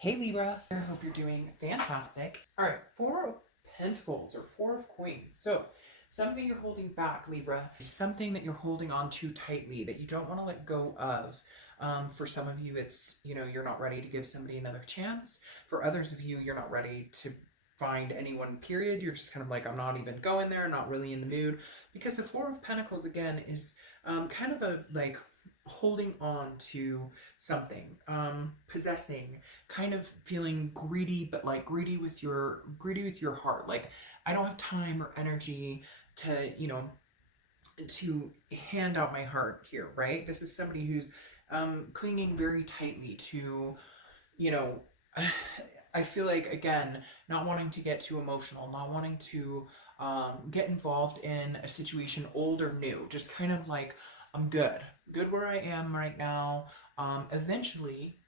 Hey Libra, I hope you're doing fantastic. All right, Four of Pentacles or Four of Coins. So something you're holding back, Libra, something that you're holding on to tightly that you don't want to let go of. For some of you, it's, you're not ready to give somebody another chance. For others of you, you're not ready to find anyone, period. You're just kind of like, I'm not even going there, not really in the mood. Because the Four of Pentacles, again, is kind of a like holding on to something, possessing, kind of feeling greedy, but like greedy with your heart. Like, I don't have time or energy to, to hand out my heart here, right? This is somebody who's clinging very tightly to, you know, I feel like, again, not wanting to get too emotional, not wanting to get involved in a situation old or new, just kind of like, I'm good where I am right now. Eventually,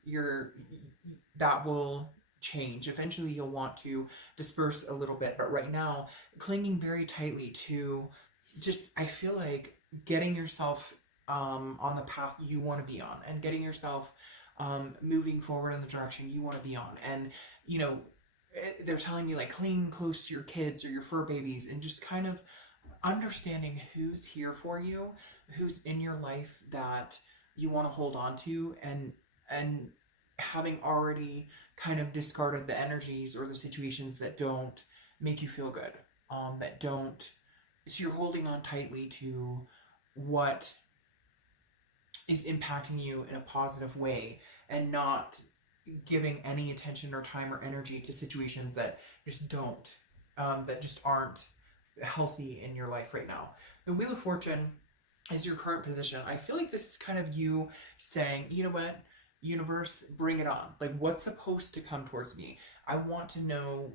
that will change. Eventually, you'll want to disperse a little bit, but right now, clinging very tightly to just, I feel like getting yourself on the path you want to be on and getting yourself moving forward in the direction you want to be on. And, they're telling me like cling close to your kids or your fur babies and just kind of understanding who's here for you, who's in your life that you want to hold on to, and having already kind of discarded the energies or the situations that don't make you feel good, that don't, so you're holding on tightly to what is impacting you in a positive way and not giving any attention or time or energy to situations that just don't, that just aren't healthy in your life right now. The Wheel of Fortune is your current position. I feel like this is kind of you saying, you know what, universe, bring it on. Like, what's supposed to come towards me? I want to know,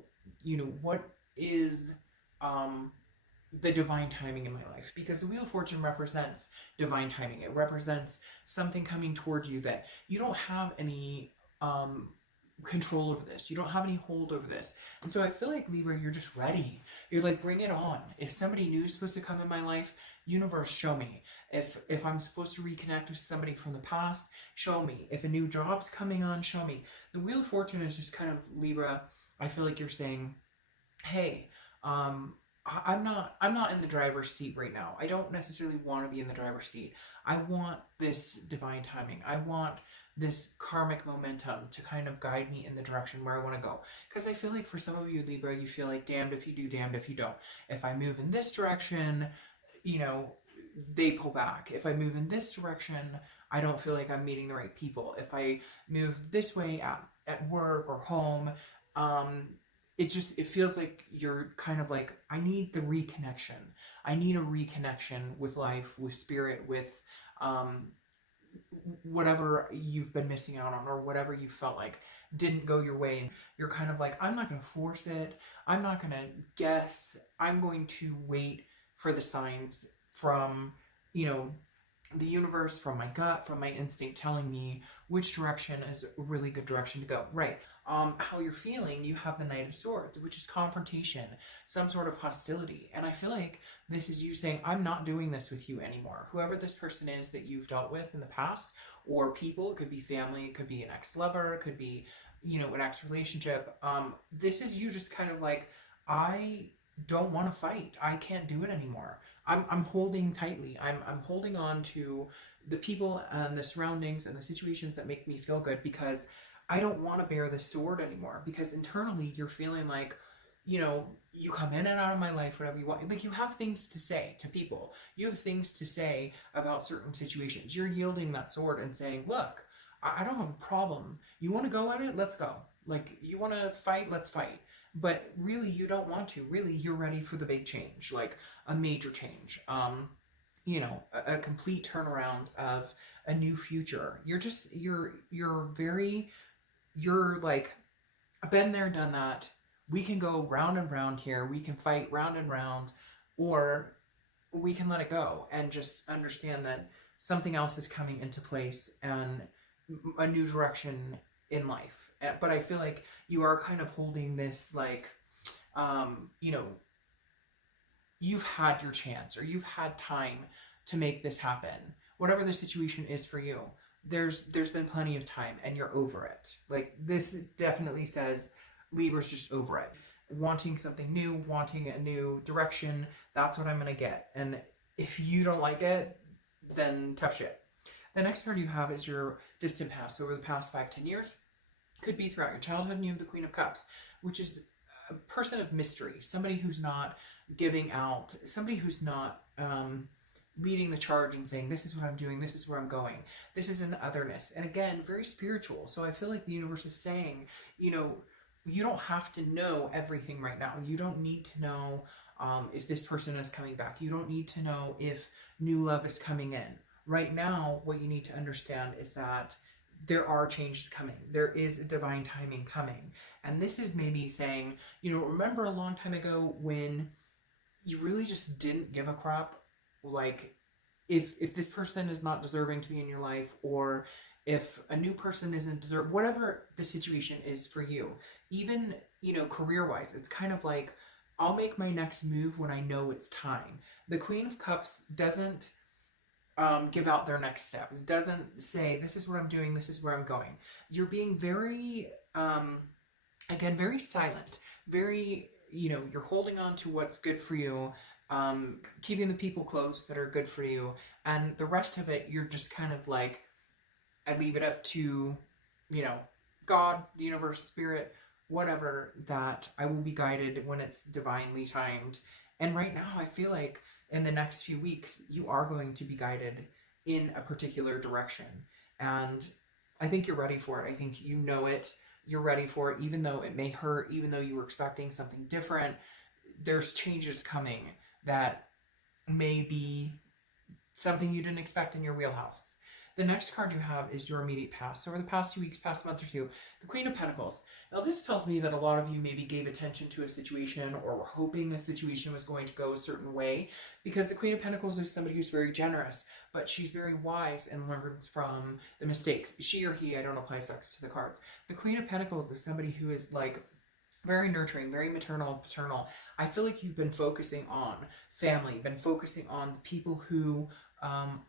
what is the divine timing in my life, because the Wheel of Fortune represents divine timing. It represents something coming towards you that you don't have any control over this. You don't have any hold over this. And so I feel like, Libra, you're just ready. You're like, bring it on. If somebody new is supposed to come in my life, universe, show me. If I'm supposed to reconnect with somebody from the past, show me. If a new job's coming on, show me. The Wheel of Fortune is just kind of, Libra, I feel like you're saying, hey, I'm not in the driver's seat right now. I don't necessarily want to be in the driver's seat. I want this divine timing. I want this karmic momentum to kind of guide me in the direction where I want to go. Because I feel like for some of you, Libra, you feel like damned if you do, damned if you don't. If I move in this direction, they pull back. If I move in this direction, I don't feel like I'm meeting the right people. If I move this way at work or home, it feels like you're kind of like, I need the reconnection. I need a reconnection with life, with spirit, with whatever you've been missing out on or whatever you felt like didn't go your way. And you're kind of like, I'm not going to force it. I'm not going to guess. I'm going to wait for the signs from, the universe, from my gut, from my instinct telling me which direction is a really good direction to go. Right. How you're feeling, you have the Knight of Swords, which is confrontation, some sort of hostility. And I feel like this is you saying, I'm not doing this with you anymore. Whoever this person is that you've dealt with in the past, or people, it could be family, it could be an ex-lover, it could be, an ex-relationship. This is you just kind of like, I don't want to fight. I can't do it anymore. I'm holding tightly. I'm holding on to the people and the surroundings and the situations that make me feel good, because I don't want to bear this sword anymore. Because internally you're feeling like, you come in and out of my life whatever you want. Like, you have things to say to people. You have things to say about certain situations. You're yielding that sword and saying, look, I don't have a problem. You want to go at it? Let's go. Like, you want to fight? Let's fight. But really, you don't want to. Really, you're ready for the big change, like a major change. A complete turnaround of a new future. You're like, been there, done that. We can go round and round here. We can fight round and round, or we can let it go and just understand that something else is coming into place and a new direction in life. But I feel like you are kind of holding this, like, you've had your chance or you've had time to make this happen. Whatever the situation is for you, there's been plenty of time and you're over it. Like, this definitely says Libra's just over it. Wanting something new, wanting a new direction, that's what I'm going to get. And if you don't like it, then tough shit. The next card you have is your distant past, over the past 5-10 years. Could be throughout your childhood, and you have the Queen of Cups, which is a person of mystery, somebody who's not giving out, somebody who's not leading the charge and saying, this is what I'm doing, this is where I'm going, this is an otherness. And again, very spiritual. So I feel like the universe is saying, you know, you don't have to know everything right now. You don't need to know if this person is coming back. You don't need to know if new love is coming in. Right now, what you need to understand is that there are changes coming. There is a divine timing coming. And this is maybe saying, you know, remember a long time ago when you really just didn't give a crap, like if this person is not deserving to be in your life, or if a new person isn't deserved, whatever the situation is for you, even, you know, career-wise, it's kind of like, I'll make my next move when I know it's time. The Queen of Cups doesn't give out their next steps, doesn't say, this is what I'm doing, this is where I'm going. You're being very, again, very silent, very, you know, you're holding on to what's good for you, keeping the people close that are good for you, and the rest of it, you're just kind of like, I leave it up to, you know, God, the universe, spirit, whatever, that I will be guided when it's divinely timed. And right now, I feel like in the next few weeks, you are going to be guided in a particular direction. And I think you're ready for it. I think you know it. You're ready for it, even though it may hurt, even though you were expecting something different. There's changes coming that may be something you didn't expect in your wheelhouse. The next card you have is your immediate past. So over the past few weeks, past month or two, the Queen of Pentacles. Now this tells me that a lot of you maybe gave attention to a situation or were hoping the situation was going to go a certain way, because the Queen of Pentacles is somebody who's very generous, but she's very wise and learns from the mistakes. She or he, I don't apply sex to the cards. The Queen of Pentacles is somebody who is like very nurturing, very maternal, paternal. I feel like you've been focusing on family, been focusing on the people who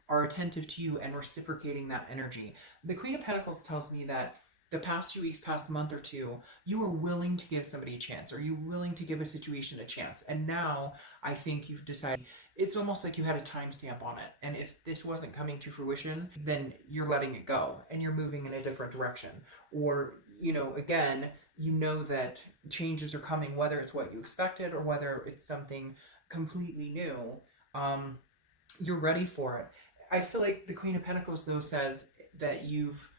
are attentive to you and reciprocating that energy. The Queen of Pentacles tells me that the past few weeks, past month or two, you were willing to give somebody a chance, or you're willing to give a situation a chance. And now I think you've decided, it's almost like you had a timestamp on it. And if this wasn't coming to fruition, then you're letting it go and you're moving in a different direction. Or, you know, again, you know that changes are coming, whether it's what you expected or whether it's something completely new. You're ready for it. I feel like the Queen of Pentacles, though, says that you've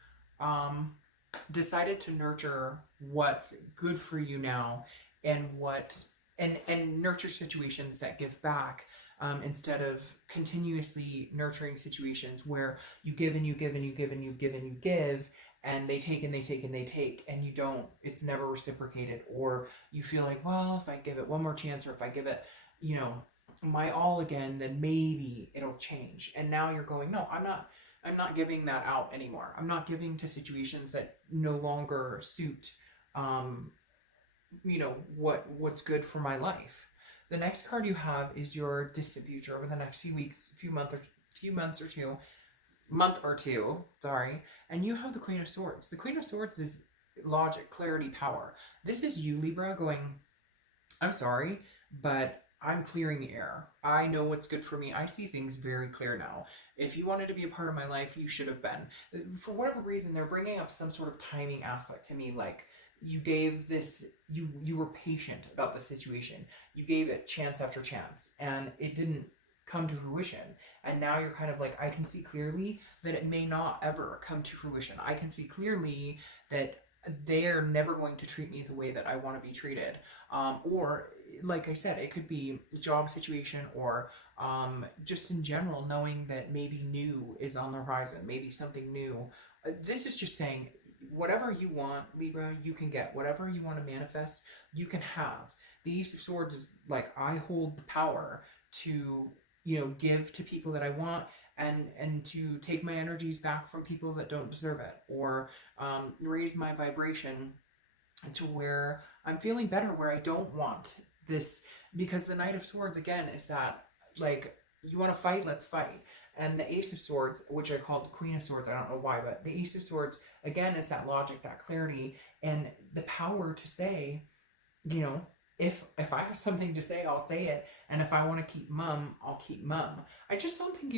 decided to nurture what's good for you now, and and nurture situations that give back, instead of continuously nurturing situations where you give and you give and you give and you give and you give, and they take and they take and they take, and you don't, it's never reciprocated. Or you feel like, well, if I give it one more chance, or if I give it, you know, my all again, then maybe it'll change. And now you're going, no, I'm not giving that out anymore. I'm not giving to situations that no longer suit, you know, what's good for my life. The next card you have is your distant future, over the next few weeks, month or two, sorry. And you have the Queen of Swords. The Queen of Swords is logic, clarity, power. This is you, Libra, going, I'm sorry, but I'm clearing the air. I know what's good for me. I see things very clear now. If you wanted to be a part of my life, you should have been. For whatever reason, they're bringing up some sort of timing aspect to me, like you gave this, you were patient about the situation. You gave it chance after chance, and it didn't come to fruition. And now you're kind of like, I can see clearly that it may not ever come to fruition. I can see clearly that they're never going to treat me the way that I want to be treated. Or like I said, it could be a job situation, or just in general, knowing that maybe new is on the horizon, maybe something new. This is just saying, whatever you want, Libra, you can get. Whatever you want to manifest, you can have. The Ace of Swords is like, I hold the power to, you know, give to people that I want, and to take my energies back from people that don't deserve it, or raise my vibration to where I'm feeling better, where I don't want this. Because the Knight of Swords, again, is that, like, you want to fight, let's fight. And the Ace of Swords, which I called the Queen of Swords, I don't know why, but the Ace of Swords, again, is that logic, that clarity, and the power to say, you know, if I have something to say, I'll say it. And if I want to keep mum, I'll keep mum. I just don't think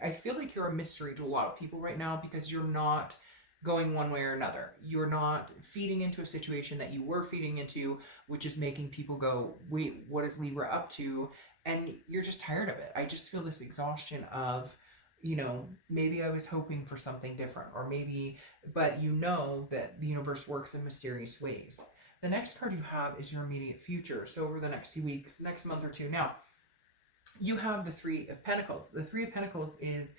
I feel like you're a mystery to a lot of people right now because you're not going one way or another. You're not feeding into a situation that you were feeding into, which is making people go, wait, what is Libra up to? And you're just tired of it. I just feel this exhaustion of, you know, maybe I was hoping for something different, or maybe, but you know that the universe works in mysterious ways. The next card you have is your immediate future. So over the next few weeks, next month or two. Now, you have the Three of Pentacles. The Three of Pentacles is,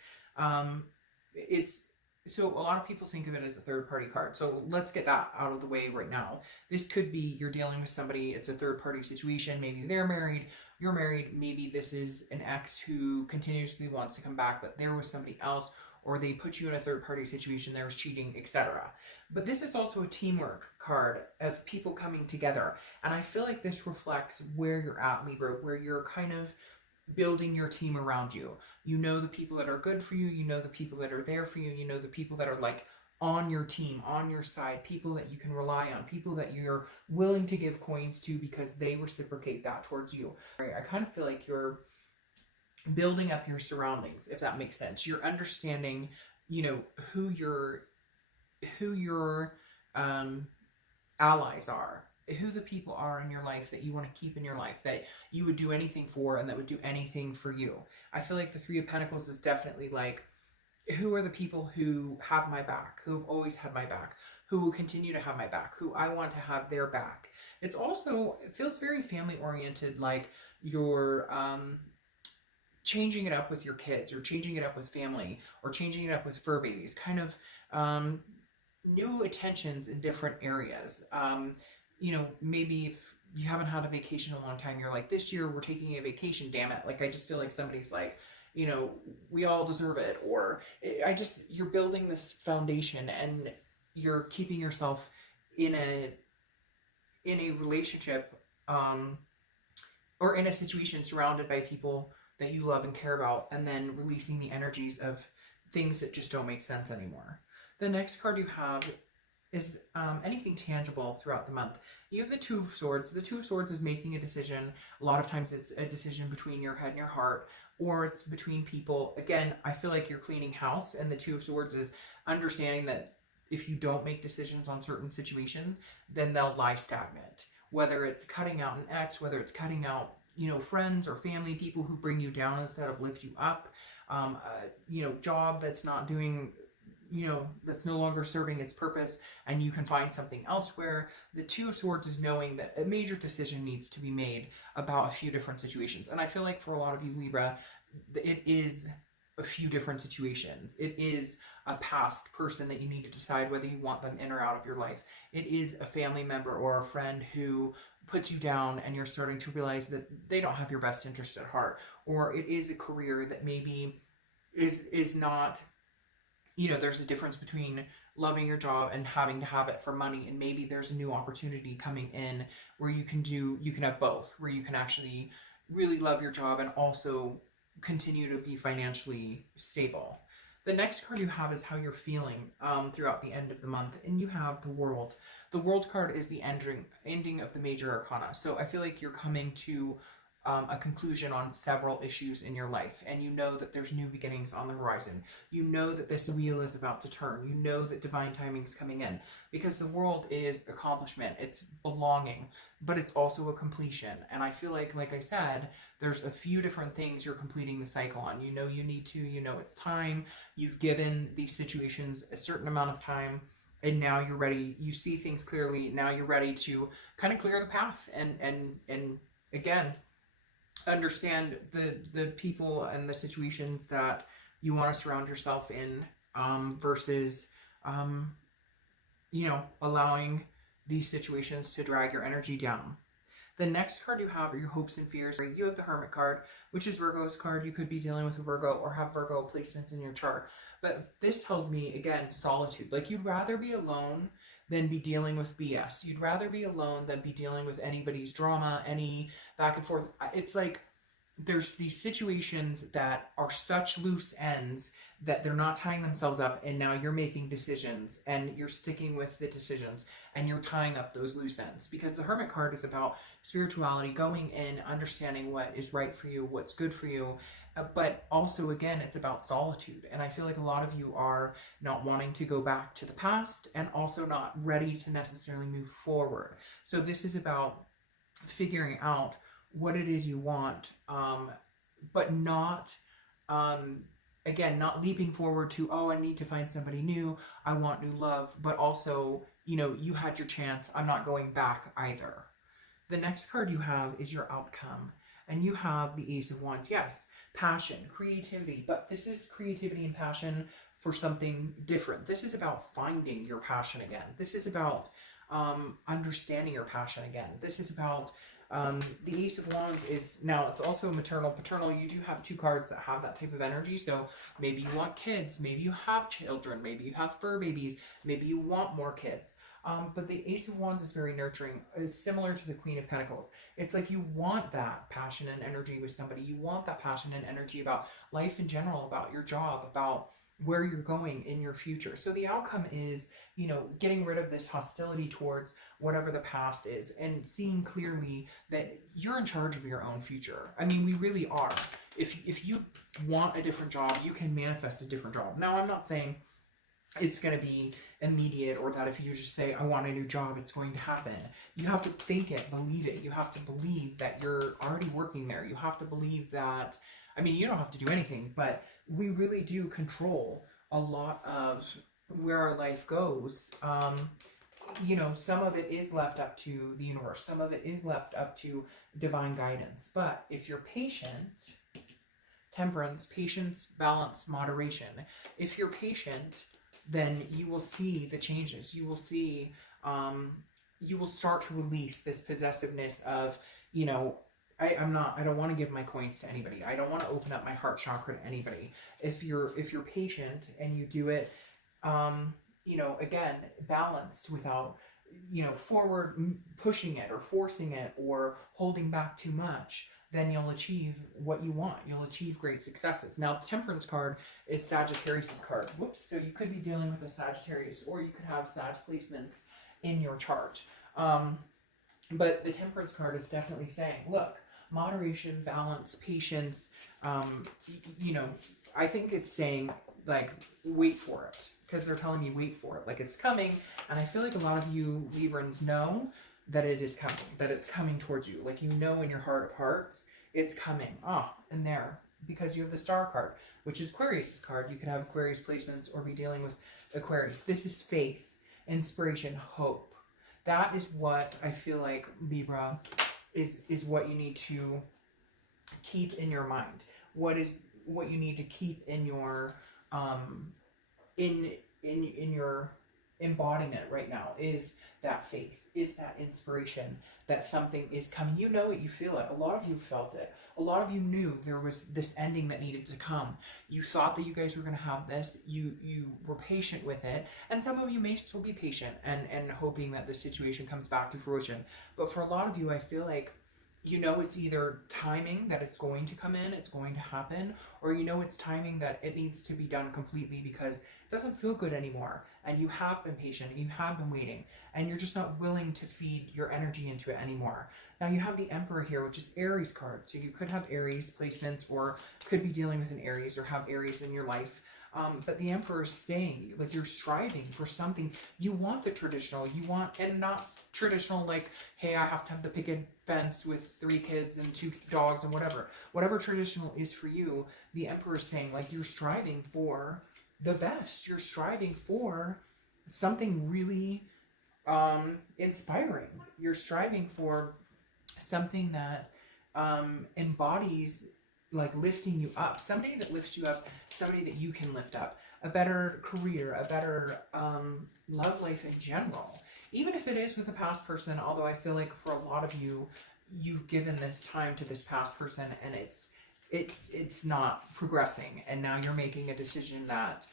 so a lot of people think of it as a third party card. So let's get that out of the way right now. This could be you're dealing with somebody, it's a third party situation. Maybe they're married, you're married. Maybe this is an ex who continuously wants to come back, but there was somebody else, or they put you in a third party situation, there was cheating, etc. But this is also a teamwork card of people coming together. And I feel like this reflects where you're at, Libra, where you're kind of building your team around you. You know the people that are good for you, you know the people that are there for you, you know the people that are like on your team, on your side, people that you can rely on, people that you're willing to give coins to because they reciprocate that towards you. I kind of feel like you're building up your surroundings, if that makes sense. You're understanding, you know, who your allies are, who the people are in your life that you want to keep in your life, that you would do anything for and that would do anything for you. I feel like the Three of Pentacles is definitely like, who are the people who have my back, who have always had my back, who will continue to have my back, who I want to have their back. It's also, it feels very family oriented, like you're changing it up with your kids, or changing it up with family, or changing it up with fur babies, kind of new attentions in different areas. You know, maybe if you haven't had a vacation in a long time, you're like, this year we're taking a vacation, damn it. Like, I just feel like somebody's like, you know, we all deserve it. Or you're building this foundation and you're keeping yourself in a relationship, or in a situation surrounded by people that you love and care about, and then releasing the energies of things that just don't make sense anymore. The next card you have is anything tangible throughout the month. You have the Two of Swords. The Two of Swords is making a decision. A lot of times it's a decision between your head and your heart, or it's between people. Again, I feel like you're cleaning house, and the Two of Swords is understanding that if you don't make decisions on certain situations, then they'll lie stagnant. Whether it's cutting out an ex, whether it's cutting out, you know, friends or family, people who bring you down instead of lift you up, you know, job that's not doing, you know, that's no longer serving its purpose, and you can find something elsewhere. The Two of Swords is knowing that a major decision needs to be made about a few different situations. And I feel like for a lot of you, Libra, it is a few different situations. It is a past person that you need to decide whether you want them in or out of your life. It is a family member or a friend who puts you down and you're starting to realize that they don't have your best interest at heart. Or it is a career that maybe is not, you know, there's a difference between loving your job and having to have it for money, and maybe there's a new opportunity coming in where you can have both, where you can actually really love your job and also continue to be financially stable. The next card you have is how you're feeling throughout the end of the month, and you have the World. The World card is the ending of the major arcana. So I feel like you're coming to a conclusion on several issues in your life, and you know that there's new beginnings on the horizon. You know that this wheel is about to turn. You know that divine timing is coming in, because the World is accomplishment, it's belonging, but it's also a completion. And I feel like I said, there's a few different things you're completing the cycle on. You know you need to, you know it's time. You've given these situations a certain amount of time, and now you're ready. You see things clearly. Now you're ready to kind of clear the path and again, understand the people and the situations that you want to surround yourself in, versus you know, allowing these situations to drag your energy down. The next card you have are your hopes and fears. You have the Hermit card, which is Virgo's card. You could be dealing with a Virgo or have Virgo placements in your chart. But this tells me, again, solitude. Like, you'd rather be alone than be dealing with BS. You'd rather be alone than be dealing with anybody's drama, any back and forth. It's like there's these situations that are such loose ends that they're not tying themselves up, and now you're making decisions and you're sticking with the decisions and you're tying up those loose ends, because the Hermit card is about spirituality, going in, understanding what is right for you, what's good for you, but also again it's about solitude. And I feel like a lot of you are not wanting to go back to the past and also not ready to necessarily move forward. So this is about figuring out what it is you want, but not, again, not leaping forward to, oh, I need to find somebody new, I want new love, but also, you know, you had your chance, I'm not going back either. The next card you have is your outcome, and you have the Ace of Wands. Yes, passion, creativity, but this is creativity and passion for something different. This is about finding your passion again. This is about understanding your passion again. This is about the Ace of Wands is, now it's also maternal, paternal. You do have two cards that have that type of energy. So maybe you want kids, maybe you have children, maybe you have fur babies, maybe you want more kids. But the Ace of Wands is very nurturing, is similar to the Queen of Pentacles. It's like you want that passion and energy with somebody. You want that passion and energy about life in general, about your job, about where you're going in your future. So the outcome is, you know, getting rid of this hostility towards whatever the past is and seeing clearly that you're in charge of your own future. I mean, we really are. If you want a different job, you can manifest a different job. Now, I'm not saying it's going to be immediate, or that if you just say, I want a new job, it's going to happen. You have to think it, believe it. You have to believe that you're already working there. You have to believe that, I mean, you don't have to do anything, but we really do control a lot of where our life goes. You know, some of it is left up to the universe. Some of it is left up to divine guidance. But if you're patient, temperance, patience, balance, moderation. If you're patient, then you will see the changes. You will see, you will start to release this possessiveness of, you know, I don't want to give my coins to anybody. I don't want to open up my heart chakra to anybody. If you're patient and you do it, you know, again, balanced, without, you know, forward pushing it or forcing it or holding back too much, then you'll achieve what you want. You'll achieve great successes. Now, the Temperance card is Sagittarius' card. Whoops. So you could be dealing with a Sagittarius, or you could have Sag placements in your chart. But the Temperance card is definitely saying, look, moderation, balance, patience, you know, I think it's saying, like, wait for it, because they're telling me wait for it, like it's coming. And I feel like a lot of you Librans know that it is coming, that it's coming towards you. Like, you know, in your heart of hearts, it's coming. And there, because you have the Star card, which is Aquarius' card. You could have Aquarius placements or be dealing with Aquarius. This is faith, inspiration, hope. That is what I feel like, Libra, is what you need to keep in your mind. What you need to keep in your in your embodiment right now is that faith, is that inspiration, that something is coming. You know it, you feel it. A lot of you felt it. A lot of you knew there was this ending that needed to come. You thought that you guys were going to have this. You were patient with it. And some of you may still be patient and hoping that the situation comes back to fruition. But for a lot of you, I feel like, you know, it's either timing that it's going to come in, it's going to happen, or you know it's timing that it needs to be done completely because it doesn't feel good anymore. And you have been patient, and you have been waiting, and you're just not willing to feed your energy into it anymore. Now you have the Emperor here, which is Aries card. So you could have Aries placements, or could be dealing with an Aries, or have Aries in your life. But the Emperor is saying, like, you're striving for something. You want the traditional, you want, and not traditional like, hey, I have to have the picket fence with 3 kids and 2 dogs and whatever. Whatever traditional is for you, the Emperor is saying, like, you're striving for the best. You're striving for something really inspiring. You're striving for something that embodies, like, lifting you up, somebody that lifts you up, somebody that you can lift up, a better career, a better love life in general, even if it is with a past person. Although I feel like for a lot of you, you've given this time to this past person and it's not progressing, and now you're making a decision that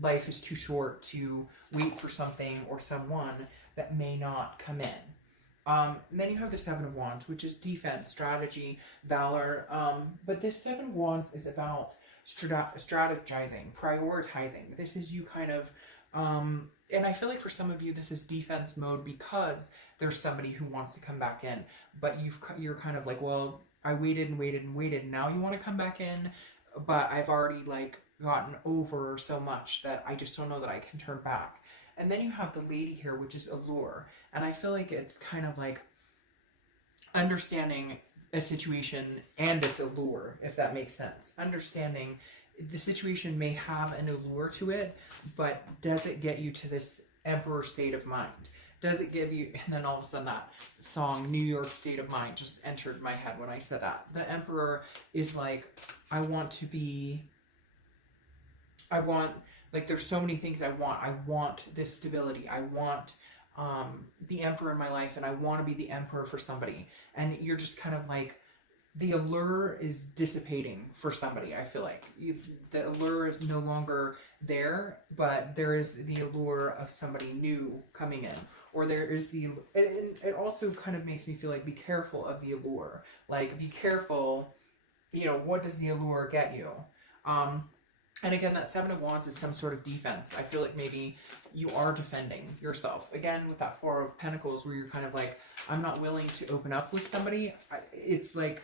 life is too short to wait for something or someone that may not come in. And then you have the Seven of Wands, which is defense, strategy, valor. But this Seven of Wands is about strategizing, prioritizing. This is you kind of, and I feel like for some of you, this is defense mode because there's somebody who wants to come back in, but you're kind of like, well, I waited and waited and waited. And now you want to come back in, but I've already like gotten over so much that I just don't know that I can turn back. And then you have the Lady here, which is allure. And I feel like it's kind of like understanding a situation and its allure, if that makes sense. Understanding the situation may have an allure to it, but does it get you to this Emperor state of mind? Does it give you, and then all of a sudden that song, New York State of Mind, just entered my head when I said that. The Emperor is like, I want, like there's so many things I want. I want this stability. I want the Emperor in my life, and I want to be the Emperor for somebody. And you're just kind of like, the allure is dissipating for somebody. I feel like the allure is no longer there, but there is the allure of somebody new coming in, or there is and it also kind of makes me feel like, be careful of the allure. Like, be careful, you know, what does the allure get you? And again, that Seven of Wands is some sort of defense. I feel like maybe you are defending yourself. Again, with that Four of Pentacles, where you're kind of like, I'm not willing to open up with somebody. It's like,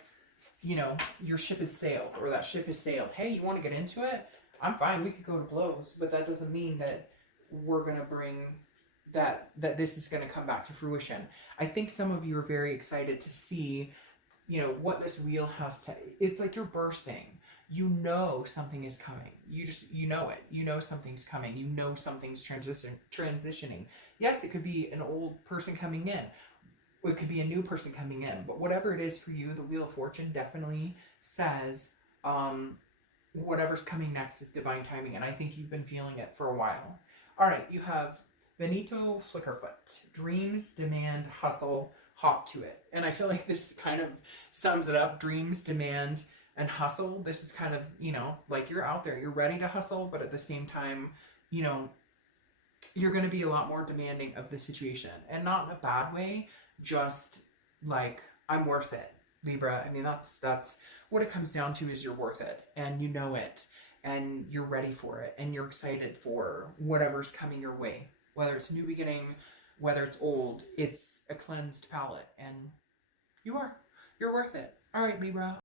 you know, your ship has sailed, or that ship has sailed. Hey, you want to get into it? I'm fine. We could go to blows, but that doesn't mean that we're going to bring that this is going to come back to fruition. I think some of you are very excited to see, you know, what this wheel has to, it's like you're bursting. You know something is coming. You know it. You know something's coming. You know something's transitioning. Yes, it could be an old person coming in. It could be a new person coming in. But whatever it is for you, the Wheel of Fortune definitely says whatever's coming next is divine timing. And I think you've been feeling it for a while. All right, you have Benito Flickerfoot. Dreams, demand, hustle, hop to it. And I feel like this kind of sums it up. Dreams, demand, and hustle. This is kind of, you know, like you're out there, you're ready to hustle, but at the same time, you know, you're going to be a lot more demanding of the situation, and not in a bad way, just like, I'm worth it, Libra. I mean, that's what it comes down to, is you're worth it, and you know it, and you're ready for it, and you're excited for whatever's coming your way, whether it's new beginning, whether it's old, it's a cleansed palette, and you're worth it. All right, Libra,